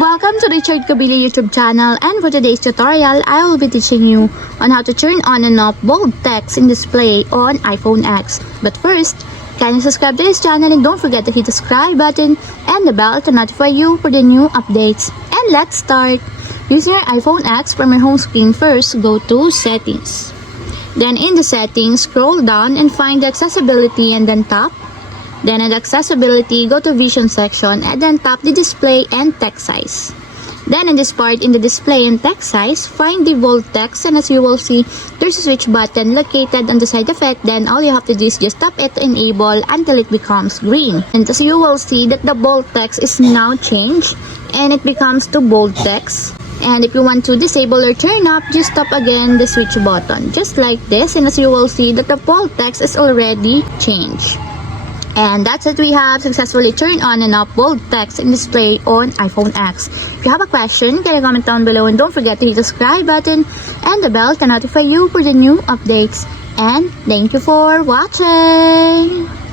Welcome to the Richard Kabili YouTube channel, and for today's tutorial, I will be teaching you on how to turn on and off bold text in display on iPhone X. But first, kindly subscribe to this channel and don't forget to hit the subscribe button and the bell to notify you for the new updates. And let's start! Using your iPhone X, from your home screen first, go to Settings. Then in the settings, scroll down and find the accessibility and then tap. Then in the accessibility, go to vision section and then tap the display and text size. Then in this part, in the display and text size, find the bold text, and as you will see, there's a switch button located on the side effect. Then all you have to do is just tap it to enable until it becomes green. And as you will see that the bold text is now changed and it becomes to bold text. And if you want to disable or turn up, just tap again the switch button, just like this. And as you will see that the bold text is already changed. And that's it, we have successfully turned on and off bold text in display on iPhone X. If you have a question, can you comment down below, and don't forget to hit the subscribe button and the bell to notify you for the new updates. And thank you for watching!